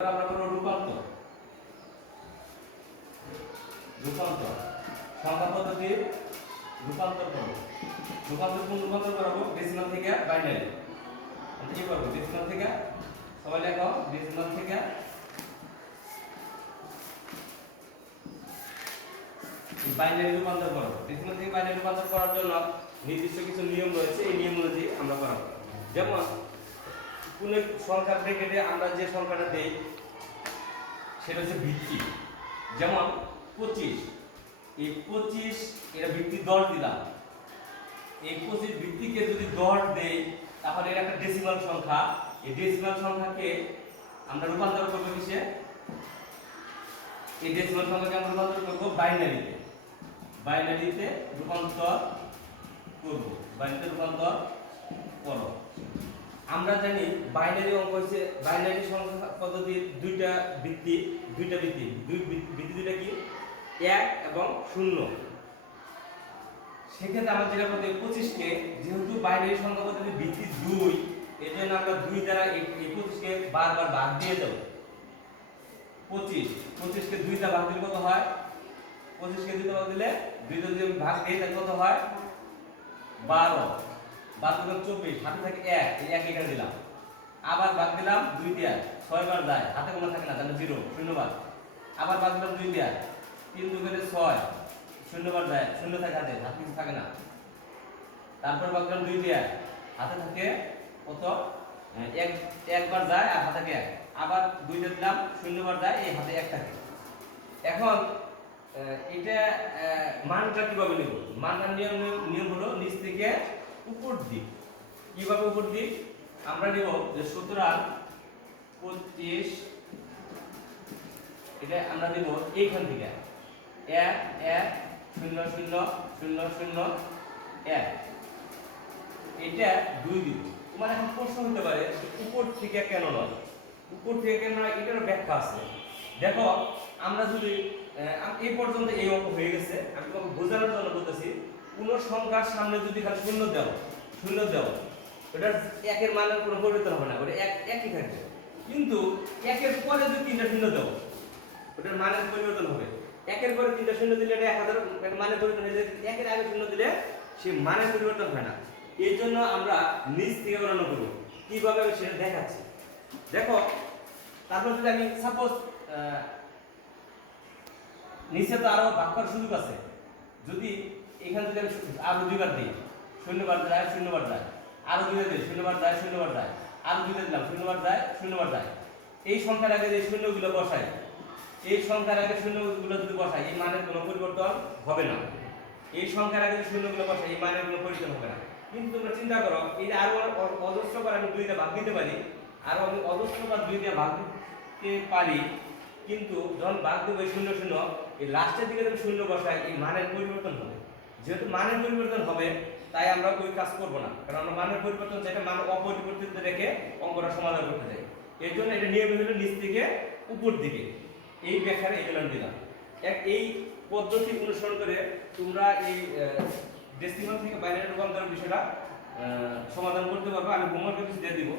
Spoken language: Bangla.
আমরা করব রূপান্তর। রূপান্তর। সংখ্যা পদ্ধতির রূপান্তর করব। রূপান্তর কোন রূপান্তর করাবো? ডেসিমাল থেকে বাইনারি কি করব? ডেসিমাল থেকে? সবাই লেখো। ডেসিমাল থেকে? বাইনারি রূপান্তর করব। ডেসিমাল থেকে বাইনারি রূপান্তর করার জন্য নির্দিষ্ট কিছু নিয়ম রয়েছে। এই নিয়ম অনুযায়ী আমরা করাবো। যেমন কোন সংখ্যার ব্র্যাকেটে আমরা যে সংখ্যাটা দেই, সেটা হচ্ছে ভিত্তি। যেমন পঁচিশ, এই পঁচিশ, এটা ভিত্তি দশ দিলাম। এই পঁচিশ ভিত্তিকে যদি দশ দেই, তাহলে এটা একটা ডেসিমাল সংখ্যা। এই ডেসিমাল সংখ্যাকে আমরা রূপান্তর করব কিসে? এই ডেসিমাল সংখ্যাকে আমরা রূপান্তর করব বাইনারিতে বাইনারিতে রূপান্তর করব। বাইনারিতে রূপান্তর করো আমরা জানি বাইনারি অঙ্ক হচ্ছে বাইনারি সংখ্যা পদ্ধতির দুইটা ভিত্তি দুইটা ভিত্তি। দুই ভিত্তি দুইটা কি? এক এবং শূন্য। সেক্ষেত্রে আমরা যেটা করতে পঁচিশকে যেহেতু বাইনারি সংখ্যা পদ্ধতির ভিত্তি দুই এই জন্য আমরা দুই দ্বারা পঁচিশকে বারবার বাদ দিয়ে দেব। পঁচিশ পঁচিশকে দুইটা ভাগ দিলে কত হয়? পঁচিশকে দুই দ্বারা ভাগ দিলে দুই দ্বারা যদি ভাগ দিই, তাহলে কত হয়? বারো। বাদ দিলাম চব্বিশ, হাতে থাকে এক, এই এক এখানে দিলাম। আবার বাদ দিলাম দুই দিয়া ছয় বার যায়, হাতে কোনো থাকে না, তাহলে জিরো, শূন্যবার। আবার বাদ দিলাম দুই দিয়া, তিন দুগুণে ছয়, শূন্যবার যায়, শূন্য থাকে হাতে হাতে কিছু থাকে না। তারপর বাদ দিলাম দুই দিয়া, হাতে থাকে কত? এক, একবার যায় আর হাতে এক। আবার দুই দিয়ে দিলাম, শূন্যবার যায়, এই হাতে এক থাকে। এখন এটা মানটা কীভাবে নেব? মানটার নিয়ম নিয়ম হলো নিচ থেকে উপর দিক। কীভাবে উপর দিক? আমরা নেব যে সুতরাং পঁচিশ, এটা আমরা দেব এইখান থেকে। এক এক, শূন্য শূন্য শূন্য শূন্য, এক। এটা দুই দিব। তোমার এখন প্রশ্ন হতে পারে উপর থেকে কেন নয়? উপর থেকে কেন নয়? এটারও ব্যাখ্যা আছে। দেখো, আমরা যদি এই পর্যন্ত এই অঙ্ক হয়ে গেছে। আমি কোন সংখ্যার সামনে যদি খালি শূন্য দাও শূন্য দাও ওটার একের মানের কোনো পরিবর্তন হবে না, ওটা এক, একই থাকবে। কিন্তু একের পরে যদি তিনটা শূন্য দাও, ওটার মানের পরিবর্তন হবে। একের পরে তিনটা শূন্য দিলে এটা এক হাজার মানের পরিবর্তন হয়ে যায়। একের আগে শূন্য দিলে সে মানের পরিবর্তন হয় না। এই জন্য আমরা নিচ থেকে গণনা করব। কীভাবে আমি সেটা দেখাচ্ছি? দেখো, তারপর যদি আমি সাপোজ নিচে তো আরও ভাগ করার সুযোগ আছে। যদি এখান থেকে আমি শূন্য- আরও দুইবার দিই। শূন্যবার যায় শূন্যবার যায়। আরও দুইবার দিই, শূন্যবার যায় শূন্যবার যায়। আরও দুইবার দিলাম, শূন্যবার যায় শূন্যবার যায়। এই সংখ্যার আগে যে শূন্যগুলো বসাই, এই সংখ্যার আগে শূন্যগুলো যদি বসাই, এই মানের কোনো পরিবর্তন হবে না। এই সংখ্যার আগে যে শূন্যগুলো বসাই, এই মানের কোনো পরিবর্তন হবে না। কিন্তু তোমরা চিন্তা করো এই আরও অ- অজস্র আমি দুইটা ভাগ দিতে পারি। আরও আমি অজস্র বার দুইটা ভাগ দিতে পারি। কিন্তু যখন বাদ দেবো শূন্য শূন্য, এই লাস্টের দিকে যখন শূন্য বসাই, এই মানের পরিবর্তন হবে। যেহেতু মানের পরিবর্তন হবে, তাই আমরা ওই কাজ করব না। কারণ আমরা মানের পরিবর্তন যেটা মান অপরিবর্তিত রেখে অঙ্কটা সমাধান করতে যাই এর জন্য এটা নিয়ম হলো নিচ থেকে উপর দিকে। এই ব্যাখ্যাটা এই জন্য দিলাম। এক, এই পদ্ধতি অনুসরণ করে তোমরা এই ডেসিমাল থেকে বাইনারি রূপান্তরের বিষয়টা সমাধান করতে পারবে। আমি হোমওয়ার্ক দিয়ে দিব।